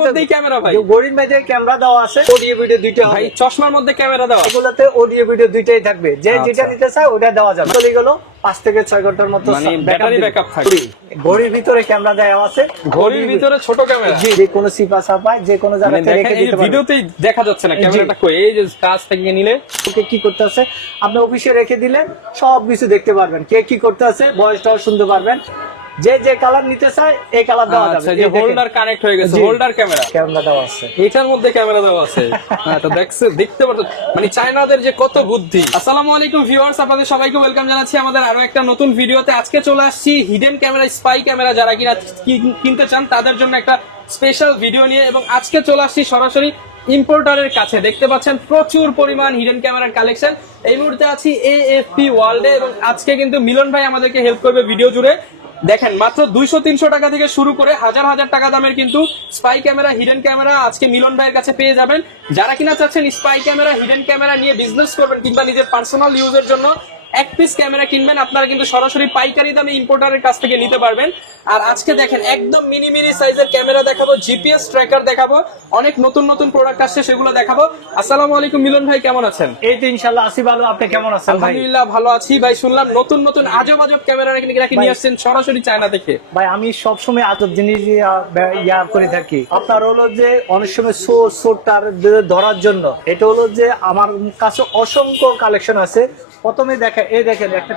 মধ্যেই ক্যামেরা ভাই। গড়ির মেঝে ক্যামেরা দেওয়া আছে অডিও ভিডিও দুইটা ভাই চশমার মধ্যে ক্যামেরা দেওয়া। এগুলোতে অডিও ভিডিও দুইটাই থাকবে। যে। যেটা নিতে চায় ওটা দেওয়া যাবে। চলে গেল পাঁচ থেকে ছয় ঘণ্টার মতো মানে ব্যাটারি ব্যাকআপ থাকবে। ঘড়ির ভিতরে ক্যামেরা দেওয়া আছে। ঘড়ির ভিতরে ছোট ক্যামেরা যে কোনো সিপা সাপায় যে কোনো মানে জায়গাতে রেখে দিতে পারবে। ভিডিওতেই দেখা যাচ্ছে না ক্যামেরাটা কই? এই যে কাজ থেকে নিলে। ওকে কি করতে আছে? আপনি অফিসে রেখে দিলেন সব কিছু দেখতে পারবেন। কে কি করতে আছে? বয়সটাও শুনতে পারবেন। যে যে কালার নিতে চায় এই কালার দেওয়া আচ্ছা যাবে। যে হোল্ডার কানেক্ট হয়ে গেছে হোল্ডার ক্যামেরা ক্যামেরা দেওয়া আছে। এটার মধ্যে ক্যামেরা দেওয়া আছে। হ্যাঁ তো দেখছে দেখতে পারতো মানে চায়নাদের যে কত বুদ্ধি। আসসালামু আলাইকুম ভিউয়ার্স আপনাদের সবাইকে ওয়েলকাম জানাচ্ছি আমাদের আরও একটা নতুন ভিডিওতে। আজকে চলে আসছি হিডেন ক্যামেরা স্পাই ক্যামেরা যারা কিনা কিন- কিনতে চান তাদের জন্য একটা স্পেশাল ভিডিও নিয়ে। এবং আজকে চলে আসছি সরাসরি ইম্পোর্টারের কাছে। দেখতে পাচ্ছেন প্রচুর পরিমাণ হিডেন ক্যামেরার কালেকশন এই মুহূর্তে আছি এএফপি ওয়ার্ল্ডে এবং আজকে কিন্তু মিলন ভাই আমাদেরকে হেল্প করবে ভিডিও জুড়ে। দেখেন, মাত্র দুইশো, তিনশো টাকা থেকে শুরু করে হাজার হাজার টাকা দামের কিন্তু স্পাই ক্যামেরা হিডেন ক্যামেরা আজকে মিলন ভাইয়ের কাছে পেয়ে যাবেন। যারা কিনা চাচ্ছেন স্পাই ক্যামেরা হিডেন ক্যামেরা নিয়ে বিজনেস করবেন কিংবা নিজের পার্সোনাল ইউজের জন্য এক পিস ক্যামেরা কিনবেন আপনারা কিন্তু সরাসরি পাইকারি দামে ইম্পোর্টারের কাছ থেকে নিতে পারবেন। আর আজকে দেখেন একদম মিনি মিনি সাইজের ক্যামেরা দেখাবো জিপিএস ট্র্যাকার দেখাবো অনেক নতুন নতুন প্রোডাক্ট আসছে সেগুলো দেখাবো। আসসালামু আলাইকুম মিলন ভাই কেমন আছেন? এই তো ইনশাল্লাহ আসি ভালো আপনি কেমন আছেন ভাই? আলহামদুলিল্লাহ ভালো আছি। ভাই শুনলাম নতুন নতুন আজব আজব ক্যামেরা নাকি নাকি নিয়ে আসছেন সরাসরি চায়না থেকে। ভাই আমি সবসময় আজব জিনিস ইয়া করে থাকি। আপনার হলো যে অনেক সময় শো শোটার ধরার জন্য। এটা হলো যে আমার কাছে অসংখ্য কালেকশন আছে। প্রথমে দেখা এই দেখেন একটা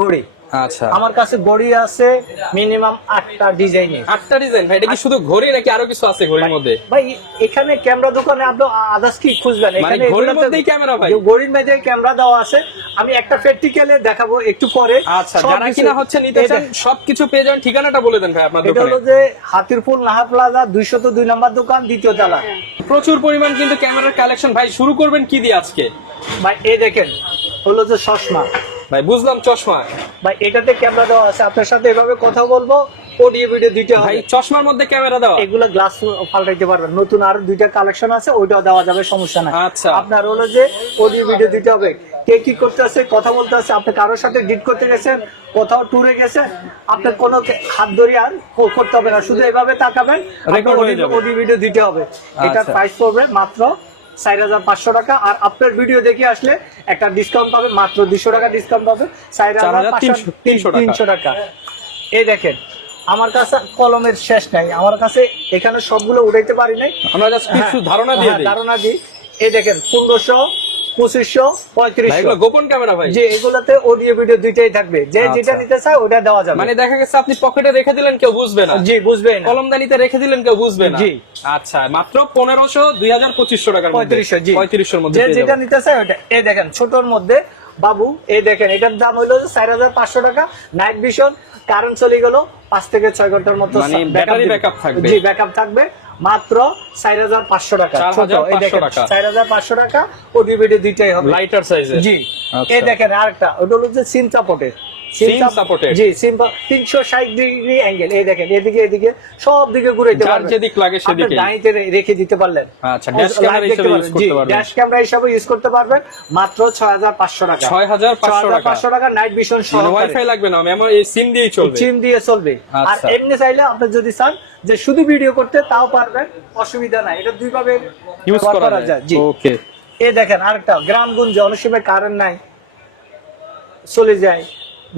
গড়ি। আচ্ছা। আমার কাছে গড়ি আছে মিনিমাম আটটা ডিজাইনের আটটা ডিজাইন ভাই এটা কি শুধু ঘড়ি নাকি আরও কিছু আছে ঘড়ির মধ্যে? ভাই এখানে ক্যামেরা দোকানে আপনি আদার্স কি খুঁজবেন? মানে এখানে ঘড়ির মধ্যেই ক্যামেরা ভাই? ঘড়ির মধ্যে ক্যামেরা দেওয়া আছে। আমি একটা প্র্যাকটিক্যালে দেখাবো একটু পরে। আচ্ছা যারা কিনা হচ্ছে নিতে চান সবকিছু পেয়ে যাবেন ঠিকানাটা বলে দেন ভাই আপনার এটা দোকানে। হলো যে হাতিরপুল নাহা প্লাজা দুইশত দুই নম্বর দোকান দ্বিতীয় তলা। প্রচুর পরিমাণ কিন্তু ক্যামেরার কালেকশন ভাই শুরু করবেন কি দিয়ে আজকে? ভাই এই দেখেন হলো যে চশমা। ভাই বুঝলাম চশমা। ভাই এটাতে ক্যামেরা দেওয়া আছে। আপনার সাথে এভাবে কথা বলব অডিও ভিডিও দুইটা ভাই চশমার মধ্যে ক্যামেরা দেওয়া। এগুলো গ্লাস পাল্টাইতে পারবেন। নতুন আরও দুইটা কালেকশন আছে ওইটাও দেওয়া যাবে সমস্যা নাই। আচ্ছা। আপনার হলো যে অডিও ভিডিও দিতে হবে। কে কি করতে আছে কথা বলতে আছে আপনি কারোর সাথে ডিট করতে গেছেন কোথাও ট্যুরে গেছেন আপনার কোনো হাত ধরে আর করতে হবে না। শুধু এভাবে তাকাবেন। অডিও ভিডিও দিতে হবে। এটা আচ্ছা। প্রাইস পড়বে মাত্র চার হাজার পাঁচশো টাকা আর আপনার ভিডিও দেখে আসলে একটা ডিসকাউন্ট পাবে মাত্র দুশো টাকা ডিসকাউন্ট পাবে। চার হাজার পাঁচশো 4,300 টাকা। তিনশো টাকা। এই দেখেন আমার কাছে কলমের শেষ নাই আমার কাছে এখানে সবগুলো উঠাইতে পারি নাই। আমরা কিছু ধারণা দিয়ে হ্যাঁ, ধারণা দিই। এই দেখেন পনেরোশো পঁচিশশো ভাই পঁয়ত্রিশশো গোপন ক্যামেরা ভাই। যে এগুলোতে অডিও ভিডিও দুইটাই থাকবে। যে আচ্ছা। যেটা নিতে চায় ওটা দেওয়া যাবে। মানে দেখা গেছে আপনি পকেটে রেখে দিলেন কেউ বুঝবে না। জি বুঝবেন কলমদানিতে রেখে দিলেন কেউ বুঝবে না। জি। আচ্ছা মাত্র পনেরোশো দুই হাজার পঁচিশশো মধ্যে। পঁয়ত্রিশশো জি। পঁয়ত্রিশশোর মধ্যে যে যেটা নিতে চায় ওটা। এই দেখেন ছোটর মধ্যে বাবু এই দেখেন এটার দাম হইল চার হাজার পাঁচশো টাকা। নাইট ভিশন কারেন্ট চলে গেল পাঁচ থেকে ছয় ঘণ্টার মতো মানে দিবে। backup থাকবে। জি ব্যাকআপ থাকবে। মাত্র চার হাজার পাঁচশো টাকা এই দেখেন, চার হাজার পাঁচশো টাকা দুইটাই হবে লাইটার জি আচ্ছা। এই দেখেন আরেকটা ওটা হলো যে সিম সাপোর্টের SIM supported? জি সিম তিনশো ষাট ডিগ্রি অ্যাঙ্গেল এই দেখেন এদিকে এদিকে সব দিকে ঘুরাইতে যেদিক লাগে আপনার সেদিকেই। রেখে দিতে পারলেন আচ্ছা, হিসেবে। করতে পারবেন। camera হিসেবে ইউজ করতে পারবেন মাত্র ছয় হাজার পাঁচশো টাকা 6,500 টাকা। পাঁচশো টাকা নাইট ভিশন মানে ওয়াইফাই লাগবে না এই সিম দিয়েই চলবে চিম দিয়ে চলবে আর আচ্ছা। এমনি চাইলে আপনি যদি চান যে শুধু ভিডিও করতে তাও পারবেন অসুবিধা নাই। এটা দুই ভাবে ইউজ করা যায়। জি। ওকে এ দেখেন আরেকটা গ্রামগঞ্জে অনেক সময় কারেন্ট নাই চলে যায়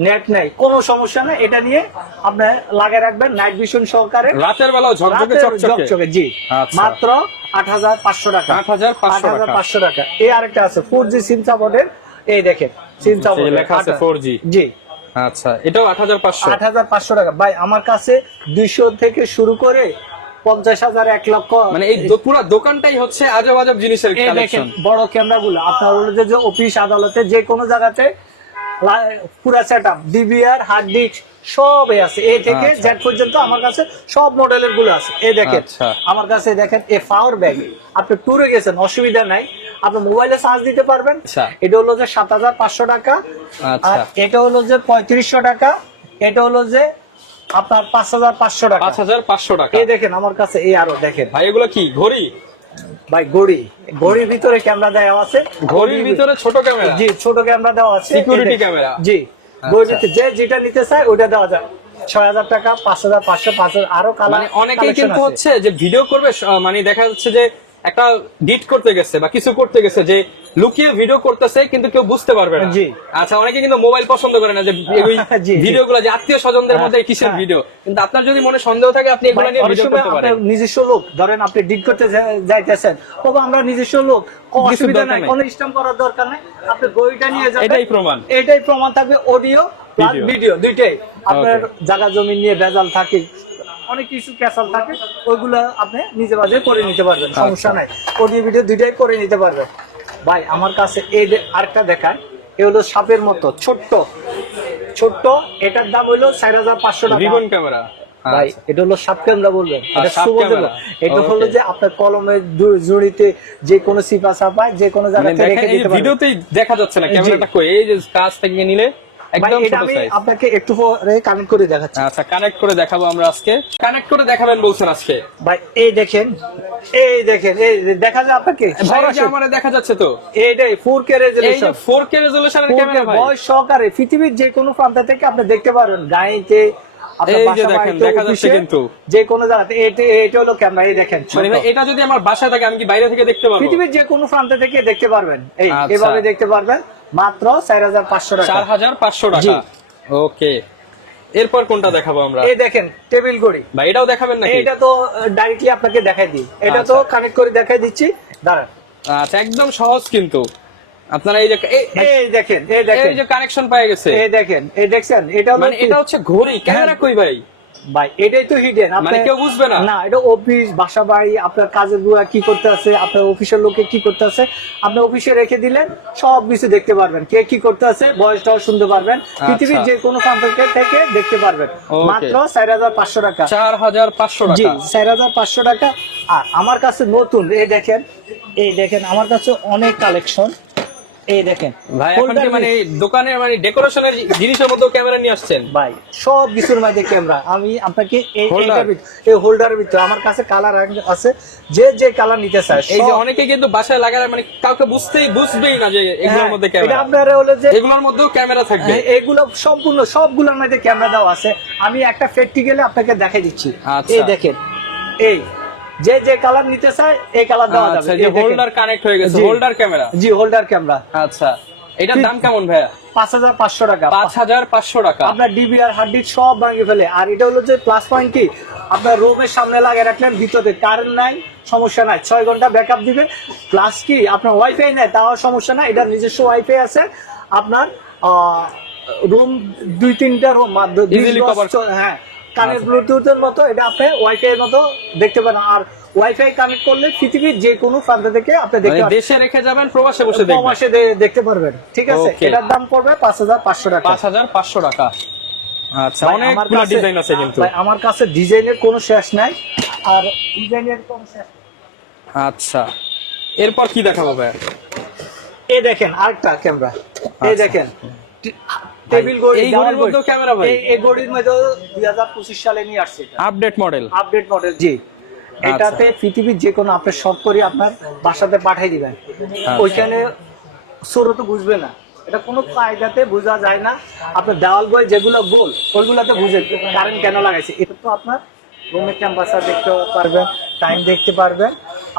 নেট নাই কোনো সমস্যা নাই। এটা নিয়ে আপনি লাগিয়ে রাখবেন নাইট ভিশন সহকারে। রাতের বেলাও ঝকঝকে চকচকে। জি। আচ্ছা। মাত্র আট হাজার পাঁচশো টাকা। 8,500 টাকা। পাঁচশো টাকা। এই আরেকটা আছে ফোর জি সিম সাপোর্টের এই দেখেন সিম সাপোর্ট লেখা আছে 4G জি। আচ্ছা এটাও আট হাজার পাঁচশো? আট হাজার পাঁচশো টাকা। ভাই আমার কাছে দুইশো থেকে শুরু করে পঞ্চাশ হাজার এক লক্ষ। মানে এই পুরো দোকানটাই হচ্ছে আজব আজব জিনিসের কালেকশন বড় ক্যামেরা গুলো আপনার হলো যে- অফিস আদালতে যে কোনো জায়গাতে পুরা set up DVR hard disk সব আছে। এ থেকে আচ্ছা। জেড পর্যন্ত আমার কাছে সব মডেলেরগুলো আছে। এই দেখেন আচ্ছা। আমার কাছে দেখেন এ পাওয়ার ব্যাগ আপনি ট্যুরে গেছেন অসুবিধা নাই। আপনি মোবাইলে চার্জ দিতে পারবেন। আচ্ছা। এটা হলো যে সাত হাজার পাঁচশো টাকা। আচ্ছা। আর এটা হলো যে পঁয়ত্রিশশো টাকা। এটা হলো যে আপনার পাঁচ হাজার পাঁচশো টাকা। পাঁচ হাজার পাঁচশো টাকা। এই দেখেন আমার কাছে এই আরও দেখেন। ভাই এগুলো কি ঘড়ি? ভাই ঘড়ি। ঘড়ির ভিতরে ক্যামেরা দেওয়া আছে। ঘড়ির ভিতরে ছোট ক্যামেরা জি ছোট ক্যামেরা দেওয়া আছে। সিকিউরিটি ক্যামেরা জি। আচ্ছা। ঘড়িতে যে যেটা নিতে চায় ওটা দেওয়া যায় ছয় হাজার টাকা পাঁচ হাজার পাঁচশো পাঁচ হাজার আরও কালার মানে অনেকেই কিন্তু হচ্ছে যে ভিডিও করবে মানে দেখা যাচ্ছে যে একটা ডিট করতে গেছে বা কিছু করতে গেছে যে লুকিয়ে ভিডিও করতেছে কিন্তু কেউ বুঝতে পারবে না জি। আচ্ছা অনেকে কিন্তু মোবাইল পছন্দ করে না যে ওই। ভিডিও গুলো যে আত্মীয় স্বজনদের মধ্যে হ্যাঁ, কিসের হ্যাঁ। ভিডিও কিন্তু আপনার যদি মনে সন্দেহ থাকে আপনি এগুলো নিয়ে ভিডিও করতে পারেন নিজস্ব লোক ধরেন আপনি ডিট করতে যাইতেছেন তবে আমরা নিজস্ব লোক অসুবিধা নাই। কোনো স্ট্যাম্প করার দরকার নাই আপনি বইটা নিয়ে যাবেন এটাই প্রমাণ এটাই প্রমাণ থাকবে অডিও প্লাস ভিডিও দুইটাই আপনার. জায়গা জমি নিয়ে ভেজাল থাকে অনেক কিছু ক্যাসাল থাকে ওইগুলো আপনি নিজে বাজে করে নিতে পারবেন আচ্ছা। সমস্যা নাই। অডিও ভিডিও দুইটাই করে নিতে পারবেন। ভাই আমার কাছে এই আরেকটা দেখায় এ হলো সাপের মতো ছোট্ট। ছোট্ট এটার দাম হলো চার হাজার পাঁচশো টাকা। Ribbon camera. ভাই এটা হলো সাপ ক্যামেরা বলবেন এটা শুভ এটা হলো যে আপনার কলমের জুড়িতে যে কোনো সিপা সাপায় যে কোনো মানে জায়গাতে দেখেন রেখে দিতে পারবেন। ভিডিওতেই দেখা যাচ্ছে না জি। ক্যামেরাটা কই? এই যে কাছ থেকে নিলে একদম ছোট সাইজ আপনাকে একটু পরে কানেক্ট করে দেখাচ্ছি। আচ্ছা কানেক্ট করে দেখাবো আমরা আজকে। কানেক্ট করে দেখাবেন বলছেন আজকে। ভাই এই দেখেন এই দেখেন এই যে দেখা যায় আপনাকে ভাই এই যে আমার দেখা যাচ্ছে তো। এইটাই ফোর কে এই যে রেজলিউশন 4K রেজোলিউশনের ক্যামেরা ভাই। বয়স সহকারে পৃথিবীর যে কোনো প্রান্ত থেকে আপনি দেখতে পারবেন গাড়িতে আপনার যে দেখেন, দেখা যাচ্ছে কিন্তু। যে কোনো জায়গাতে এটা এটা হলো ক্যামেরা এই দেখেন মানে এটা যদি আমার বাসায় থাকে আমি কি বাইরে থেকে দেখতে পারব? পৃথিবীর যে কোনো প্রান্ত থেকে দেখতে পারবেন। এই আচ্ছা। এভাবে দেখতে পারবেন। মাত্র চার হাজার পাঁচশো টাকা। চার হাজার পাঁচশো টাকা। ওকে। এরপর কোনটা দেখাবো আমরা? এই দেখেন টেবিল ঘড়ি। ভাই এটাও দেখাবেন নাকি? এটা তো ডাইরেক্টলি আপনাকে দেখাই দিই। এটা তো আচ্ছা। কানেক্ট করে দেখাই দিচ্ছি। দাঁড়ান। আচ্ছা একদম সহজ কিন্তু। আপনারা এই যে এই- দেখেন এই দেখেন। এই যে কানেকশন পাই গেছে। এই দেখেন এই দেখছেন এটা মানে এটা হচ্ছে ঘড়ি। ক্যামেরা কই ভাই? ভাই এটাই তো হিডেন মানে কেউ বুঝবে না? না এটা অফিস বাসা বাড়ি আপনার কাজের বুয়া কি করতে আছে আপনার অফিসের লোকে কি করতে আছে আপনি অফিসে রেখে দিলেন সব কিছু দেখতে পারবেন। কে কি করতে আছে বয়সটাও শুনতে পারবেন। পৃথিবীর যে কোনো প্রান্ত থেকে দেখতে পারবেন। মাত্র চার হাজার পাঁচশো টাকা। চার হাজার পাঁচশো জি টাকা। চার হাজার পাঁচশো টাকা। আর আমার কাছে নতুন এই দেখেন এই দেখেন আমার কাছে অনেক কালেকশন এই দেখেন ভাই এখন কি মানে দোকানে মানে ডেকোরেশনের জিনিসের মধ্যে ক্যামেরা নিয়ে আসছেন? ভাই সব কিছুর মধ্যে ক্যামেরা আমি আপনাকে এই? এইটার এই হোল্ডারের ভিতরে আমার কাছে কালার আছে। যে যে কালার নিতে চায় এই যে অনেকে কিন্তু বাসায় লাগালে মানে কাউকে বুঝতেই বুঝবেই না যে এগুলোর হ্যাঁ, মধ্যে এটা ক্যামেরা আপনার হলো যে এগুলোর মধ্যেও ক্যামেরা থাকবে। হ্যাঁ, এগুলো সম্পূর্ণ সবগুলোর মধ্যে ক্যামেরা দেওয়া আছে। আমি একটা প্র্যাকটিক্যালে আপনাকে দেখাই দিচ্ছি। আচ্ছা। এই দেখেন এই যে যে কালার নিতে চায় এই কালার দেওয়া যাবে। আচ্ছা এই যে হোল্ডার কানেক্ট হয়ে গেছে হোল্ডার ক্যামেরা জি হোল্ডার ক্যামেরা আচ্ছা এটার দাম কেমন ভাইয়া? পাঁচ হাজার পাঁচশো টাকা। পাঁচ হাজার পাঁচশো টাকা। আপনার ডিবিআর হার্ড সব ভাঙে ফেলে। আর এটা হলো যে প্লাস পয়েন্ট কি? আপনার রুমের সামনে লাগিয়ে রাখলেন ভিতরে কারেন্ট নাই সমস্যা নাই। ছয় ঘণ্টা ব্যাকআপ দিবে প্লাস কি? আপনার ওয়াইফাই নেই তাও সমস্যা নাই। এটা নিজস্ব ওয়াইফাই আছে। আপনার রুম দুই তিনটা রুম হ্যাঁ কানের আচ্ছা। ব্লুটুথের মতো এটা আপনি ওয়াইফাই এর মতো দেখতে পারেন। আর ওয়াইফাই কানেক্ট করলে পৃথিবীর যে কোনো প্রান্ত থেকে আপনি দেখতে মানে পারবেন। দেশে রেখে যাবেন প্রবাসে বসে দেখবেন। প্রবাসে দেখতে পারবেন ঠিক আছে? এটার দাম পড়বে পাঁচ হাজার পাঁচশো টাকা। পাঁচ হাজার পাঁচশো টাকা। আচ্ছা অনেকগুলো ডিজাইন আছে কিন্তু। আমার কাছে ডিজাইনের কোনো শেষ নাই আর ডিজাইনের কোনো শেষ আচ্ছা। এরপর কি দেখাবো ভাই? এই দেখেন আরেকটা ক্যামেরা। এই আচ্ছা। দেখেন টেবিল ঘড়ি এই ঘড়ির মধ্যেও ক্যামেরা ভাই? এই ঘড়ির মধ্যে দুই হাজার পঁচিশ সালে নিয়ে আসছে আপডেট মডেল আপডেট মডেল জি। আচ্ছা। এটাতে পৃথিবীর যে কোনো আপনি শর্ট করে আপনার বাসাতে পাঠিয়ে দিবেন। আচ্ছা। ওইখানে সরো তো বুঝবে না। এটা কোনো কায়দাতে বোঝা যায় না। আপনার দেওয়াল বই যেগুলো গোল ওইগুলোতে বুঝে কারেন্ট কেন লাগাইছে। এটা তো আপনার রুমের টেম্পারেচার দেখতে পারবেন টাইম দেখতে পারবেন।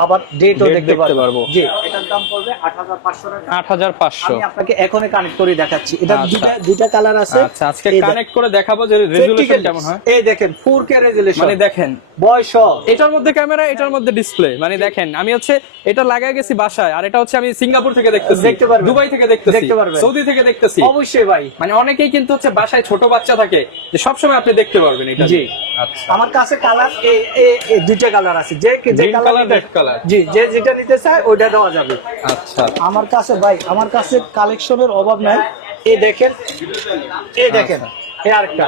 আবার ডেটও দেখতে পারব। জি। এটার দাম পড়বে আট হাজার পাঁচশো টাকা। আট হাজার পাঁচশো। আমি আপনাকে এখনই কানেক্ট করে দেখাচ্ছি। এটা আচ্ছা। কালার আছে। আচ্ছা আজকে কানেক্ট করে দেখাবো যে রেজুলেশন কেমন হয়। এই দেখেন ফোর কে রেজুলেশন মানে দেখেন বয়স এটার মধ্যে ক্যামেরা এটার মধ্যে ডিসপ্লে মানে দেখেন আমি হচ্ছে এটা লাগাই গেছি বাসায় আর এটা হচ্ছে আমি সিঙ্গাপুর থেকে দেখতেছি দেখতে পারবেন। দুবাই থেকে দেখতেছি দেখতে পারবেন। সৌদি থেকে দেখতেছি। অবশ্যই ভাই। মানে অনেকেই কিন্তু হচ্ছে বাসায় ছোট বাচ্চা থাকে যে সবসময় আপনি দেখতে পারবেন এটা জি। আচ্ছা। আমার কাছে কালার এই দুইটা কালার আছে। যে যে কালার color। জি যে যেটা নিতে চায় ওইটা দেওয়া যাবে। আচ্ছা। আমার কাছে ভাই আমার কাছে কালেকশনের অভাব নাই। এই দেখেন এই দেখেন এই আরেকটা।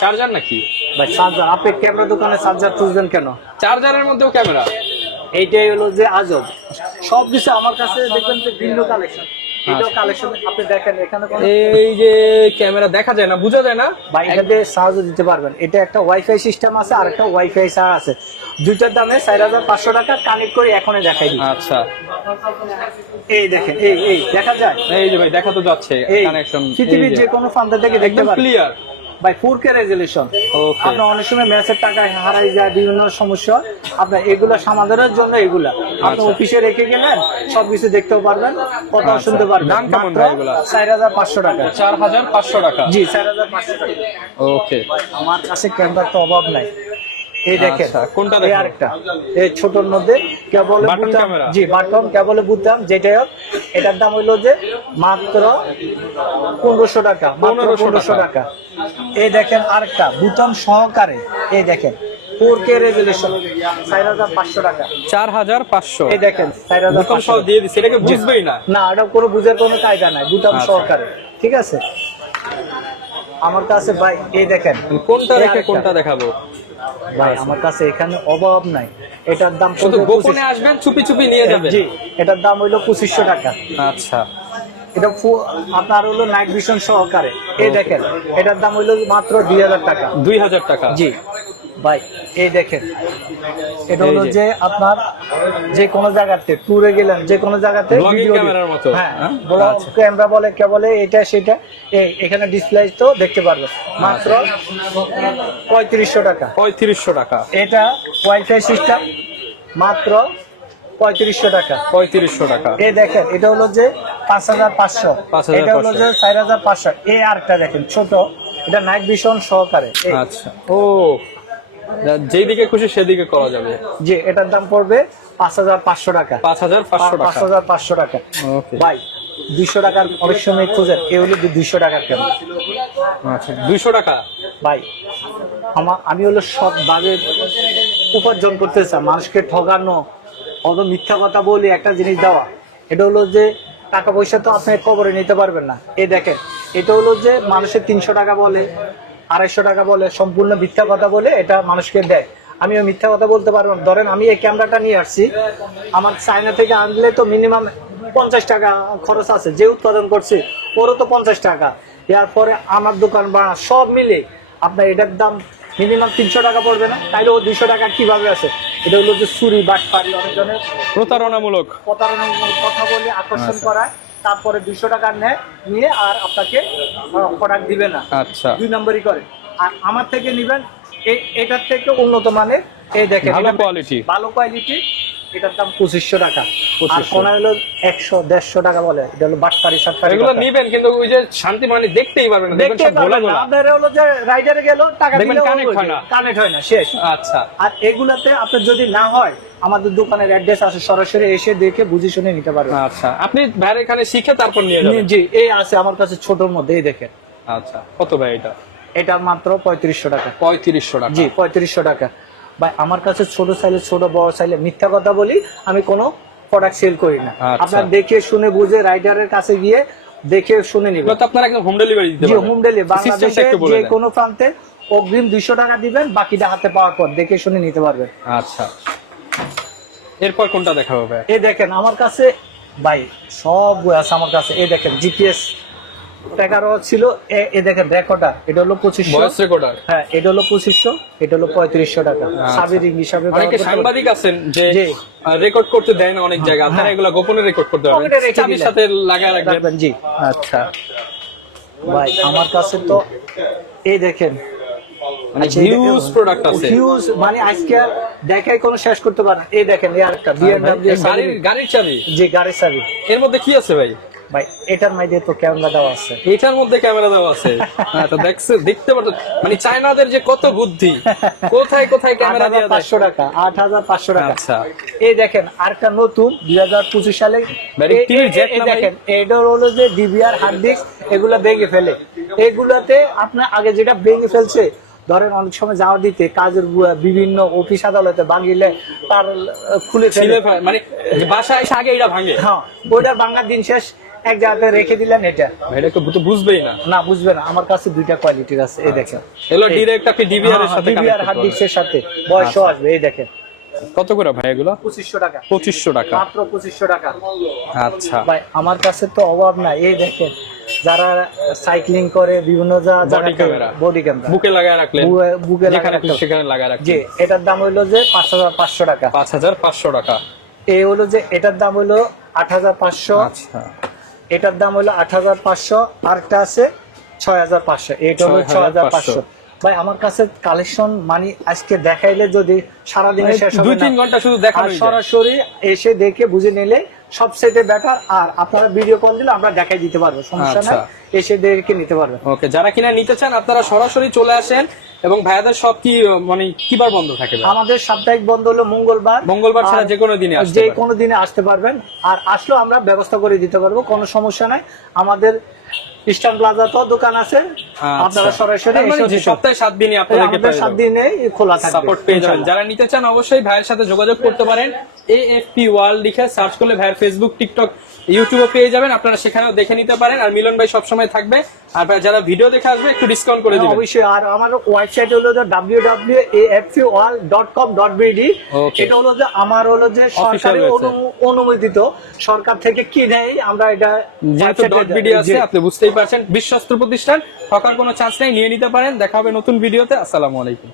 চার্জার নাকি? ভাই চার্জার আপনি ক্যামেরা দোকানে চার্জার খুঁজবেন কেন? চার্জারের মধ্যেও ক্যামেরা এইটাই হলো যে আজব। সব কিছু আমার কাছে দেখবেন যে ভিন্ন কালেকশন আচ্ছা। কালেকশন আপনি দেখেন এখানে কোনো এই যে ক্যামেরা দেখা যায় না বোঝা যায় না? ভাই এটাতে সাহায্য দিতে পারবেন। এটা একটা ওয়াইফাই সিস্টেম আছে আর একটা ওয়াইফাই সার আছে। দুইটার দামে চার হাজার পাঁচশো টাকা কানেক্ট করে এখনই দেখাই দিই আচ্ছা। এই দেখেন এই এই দেখা যায়। এই যে ভাই দেখা তো যাচ্ছে এই কানেকশন পৃথিবীর যে কোনো প্রান্ত থেকে দেখতে পারেন। Clear by four K resolution আপনার অনেক সময় ম্যাচের টাকা হারাই যায় বিভিন্ন সমস্যা। আপনার এগুলো সমাধানের জন্য এগুলা। আপনি আচ্ছা। অফিসে রেখে গেলেন সবকিছু দেখতেও পারবেন কথাও আচ্ছা। শুনতে পারবেন। দাম কেমন ভাই এগুলা? চার হাজার পাঁচশো টাকা। চার হাজার পাঁচশো টাকা। জি চার হাজার পাঁচশো টাকা। ওকে আমার কাছে ক্যামেরার তো অভাব নাই। এই দেখেন আচ্ছা, কোনটা এই আরেকটা। এই ছোটর মধ্যে কেবল জি বাটন কেবল এটার দাম হইল যে মাত্র পনেরোশো টাকা মাত্র পনেরোশো টাকা। এই দেখেন আরেকটা বুতাম সহকারে এই দেখেন ফোর কে রেজলিউশন চার হাজার পাঁচশো টাকা। চার হাজার পাঁচশো। এই দেখেন চার হাজার বুতাম দিয়ে দিচ্ছে এটাকে বুঝবেই না? না এটা কোনো বুঝার কোনো কায়দা নাই বুতাম আচ্ছা। সহকারে ঠিক আছে? আমার কাছে ভাই এই দেখেন। কোনটা রেখে কোনটা দেখাবো? ভাই আমার কাছে এখানে অভাব নাই। এটার দাম শুধু গোপনে আসবেন চুপি চুপি নিয়ে যাবেন? জি এটার দাম হইল পঁচিশশো টাকা। আচ্ছা। এটা আপনার হলো নাইট ভিশন সহকারে। এই দেখেন এটার দাম হইল মাত্র দুই হাজার টাকা। দুই হাজার টাকা। জি। ভাই এই দেখেন। এটা হলো যে। আপনার যে কোনো জায়গাতে ট্যুরে গেলেন যে কোনো জায়গাতে মতো, হ্যাঁ? আচ্ছা। ক্যামেরা বলে কে বলে এটা সেটা এই এখানে ডিসপ্লে তো দেখতে পারবে মাত্র পঁয়ত্রিশশো টাকা। পঁয়ত্রিশশো টাকা। এটা ওয়াইফাই সিস্টেম মাত্র পঁয়ত্রিশশো টাকা। পঁয়ত্রিশশো টাকা। এই দেখেন এটা হলো যে পাঁচ হাজার পাঁচশো। এটা হলো যে চার হাজার পাঁচশো। এই আরেকটা দেখেন ছোট। এটা নাইট ভিশন সহকারে। আচ্ছা। ও যেদিকে খুশি সেদিকে করা যাবে। যে এটার দাম পড়বে পাঁচ হাজার পাঁচশো টাকা। পাঁচ হাজার পাঁচশো পাঁচ হাজার পাঁচশো টাকা। ওকে ভাই দুইশো টাকার অনেক সময় খোঁজেন এ হলো দুইশো টাকার কেন? আচ্ছা দুইশো টাকা? ভাই আমার আমি হলো সব ভাবে উপার্জন করতে চাই মানুষকে ঠগানো অত মিথ্যা কথা বলি একটা জিনিস দেওয়া এটা হলো যে টাকা পয়সা তো আপনি কবরে নিতে পারবেন না। এ দেখেন এটা হলো যে মানুষের তিনশো টাকা বলে আড়াইশো টাকা বলে সম্পূর্ণ মিথ্যা কথা বলে এটা মানুষকে দেয়। আমি ওই মিথ্যা কথা বলতে পারব না। ধরেন আমি এই ক্যামেরাটা নিয়ে আসছি। আমার চায়না থেকে আনলে তো মিনিমাম পঞ্চাশ টাকা খরচ আছে যে উৎপাদন করছে ওরও তো পঞ্চাশ টাকা। এরপরে আমার দোকান বা সব মিলে আপনার এটার দাম মিনিমাম তিনশো টাকা পড়বে না। তাইলে ও দুইশো টাকা কীভাবে আছে এটা হলো যে চুরি বাটপারি অনেকজনের প্রতারণামূলক। প্রতারণামূলক কথা বলে আকর্ষণ আচ্ছা। তারপরে দুশো টাকা নেয় নিয়ে আর আপনাকে প্রোডাক্ট দিবে না। আচ্ছা। দুই নম্বরই করে। আর আমার থেকে নিবেন এটার থেকে উন্নত মানের এই দেখেন ভালো কোয়ালিটি ভালো কোয়ালিটি এটার দাম পঁচিশশো টাকা আর 2500 হলো একশো দেড়শো টাকা বলে। এটা হলো বাটপারি সাতপারি এগুলো নিবেন কিন্তু ওই যে শান্তি মানে দেখতেই পারবেন না। দেখতে পারবেন আপনার হলো যে রাইডারে গেল টাকা দিলে connect হয় না। কানেক্ট হয় না শেষ। আচ্ছা। আর এগুলাতে আপনার যদি না হয় আমাদের দোকানের অ্যাড্রেস আছে সরাসরি এসে দেখে বুঝে শুনে নিতে পারবেন। আচ্ছা। আপনি বাইরে এখানে শিখে তারপর নিয়ে যাবেন? জি এই আছে আমার কাছে ছোটর মধ্যে এই দেখেন। আচ্ছা। কত ভাই এটা? এটা মাত্র পঁয়ত্রিশশো টাকা। পঁয়ত্রিশশো টাকা। জি পঁয়ত্রিশশো টাকা। ভাই আমার কাছে ছোট সাইলে ছোট বড় সাইলে মিথ্যা কথা বলি আমি কোনো প্রোডাক্ট সেল করি না। আচ্ছা। আপনার দেখে শুনে বুঝে রাইডারের কাছে গিয়ে দেখে শুনে নিবেন। তো আপনারা একদম হোম ডেলিভারি দিতে জি হোম ডেলিভারি বাংলাদেশে যে কোনো প্রান্তে অগ্রিম দুইশো টাকা দিবেন বাকিটা হাতে পাওয়ার পর দেখে শুনে নিতে পারবেন। আচ্ছা। এরপর কোনটা দেখাবো ভাই? এই দেখেন আমার কাছে ভাই সব আছে আমার কাছে। এই দেখেন জিপিএস ট্যাগারও ছিল এ- দেখেন রেকর্ডার এটা হলো পঁচিশশো। Voice recorder. হ্যাঁ এটা হলো পঁচিশশো এটা হলো পঁয়ত্রিশশো টাকা। সাবেরিং হিসাবে অনেকে সাংবাদিক আছেন যে রেকর্ড করতে দেয় না অনেক আপনারা হ্যাঁ। এগুলো গোপনে রেকর্ড করতে পারবেন। চাবির সাথে লাগায় রাখবেন। জি। আচ্ছা। ভাই আমার কাছে তো এই দেখেন। মানে আচ্ছা, হিউজ প্রোডাক্ট আছে। হিউজ মানে আজকে দেখাই কোনো শেষ করতে এই দেখেন এই আরেকটা বিএমডব্লিউ গাড়ির গাড়ির চাবি? যে গাড়ির চাবি। এর মধ্যে কি আছে ভাই? ভাই এটার মধ্যে তো ক্যামেরা দেওয়া আছে। এটার মধ্যে ক্যামেরা দেওয়া আছে। হ্যাঁ তো দেখছে দেখতে পারতো মানে চায়নাদের যে কত বুদ্ধি কোথায় কোথায় ক্যামেরা টাকা আট হাজার পাঁচশো টাকা। আচ্ছা। এই দেখেন আরেকটা নতুন দুই হাজার পঁচিশ সালে। দেখেন হলো যে ডিবিআর হার্ড ডিস্ক এগুলা ভেঙে ফেলে। এগুলাতে আপনার আগে যেটা ভেঙে ফেলছে ধরেন অনেক সময় যাওয়া দিতে কাজের বিভিন্ন অফিস আদালতে ভাঙিলে তার খুলে ফেলে। মানে বাসায় এসে আগে এটা ভাঙে। হ্যাঁ ওইটা ভাঙার দিন শেষ এক জায়গাতে রেখে দিলেন এটা। ভাই, এটা তো বুঝবেই না। না বুঝবে না। আমার কাছে দুইটা কোয়ালিটির আছে এই দেখেন। এগুলো ডিরেক্ট আপনি ডিবিআর এর সাথে ডিবিআর হার্ড ডিস্কের সাথে। আচ্ছা। আসবে এই দেখেন। কত করে ভাই এগুলো? পঁচিশশো টাকা। পঁচিশশো টাকা। মাত্র পঁচিশশো টাকা। আচ্ছা। ভাই আমার কাছে তো অভাব নাই। এই দেখেন যারা সাইক্লিং করে বিভিন্ন Body camera। বডি ক্যামেরা বুকে লাগায় রাখলেন। বুকে যেখানে লাগানো খুশি সেখানে লাগায় রাখলেন। এটার দাম হইল যে পাঁচ হাজার পাঁচশো টাকা। পাঁচ হাজার পাঁচশো টাকা। এই হলো যে এটার দাম হাজার পাঁচশো। আচ্ছা। এটার দাম হলো আট হাজার পাঁচশো আরেকটা আছে ছয় হাজার পাঁচশো। এটা হলো ছয় হাজার পাঁচশো। ভাই আমার কাছে কালেকশন মানে আজকে দেখাইলে যদি সারাদিনে শেষ হবে দুই তিন ঘণ্টা শুধু দেখা সরাসরি এসে দেখে বুঝে নিলে সব সেটে বেটার আর আপনারা ভিডিও কল দিলে আমরা দেখাই দিতে পারব সমস্যা নাই। আচ্ছা। এসে দেখে নিতে পারবেন। ওকে যারা কিনা নিতে চান আপনারা সরাসরি চলে আসেন। এবং ভাইয়াদের সব কি মানে কিবার বন্ধ থাকে আমাদের সাপ্তাহিক বন্ধ হলো মঙ্গলবার। মঙ্গলবার ছাড়া যে কোনো দিনে যে কোনো দিনে আসতে পারবেন। আর আসলেও আমরা ব্যবস্থা করে দিতে পারব কোনো সমস্যা নাই। আমাদের ইস্টার্ন প্লাজা তো দোকান আছে। আপনারা আচ্ছা। সরাসরি তার মানে সপ্তাহে সাত দিনই আপনাদেরকে সাত দিনে খোলা থাকবে সাপোর্ট পেয়ে যাবেন। যারা নিতে চান অবশ্যই ভাইয়ের সাথে যোগাযোগ করতে পারেন। এএফপি ওয়ার্ল্ড লিখে সার্চ করলে ভাইয়ের ফেসবুক টিকটক ইউটিউবে পেয়ে যাবেন আপনারা সেখানেও দেখে নিতে পারেন আর মিলন ভাই সবসময় থাকবে আর যারা ভিডিও দেখে আসবে একটু ডিসকাউন্ট করে হ্যাঁ, দিবেন। অবশ্যই আর আমার ওয়েবসাইট হলো যে www.afcwall.com.bd Okay. এটা হলো যে আমার হলো যে সরকারি অনু- অনুমোদিত সরকার থেকে কি দেয় আমরা এটা যেহেতু ভিডিও আছে আপনি বুঝতেই পারছেন বিশ্বস্ত প্রতিষ্ঠান ঠকার কোনো চান্স নেই নিয়ে নিতে পারেন দেখা হবে নতুন ভিডিওতে আসসালামু আলাইকুম।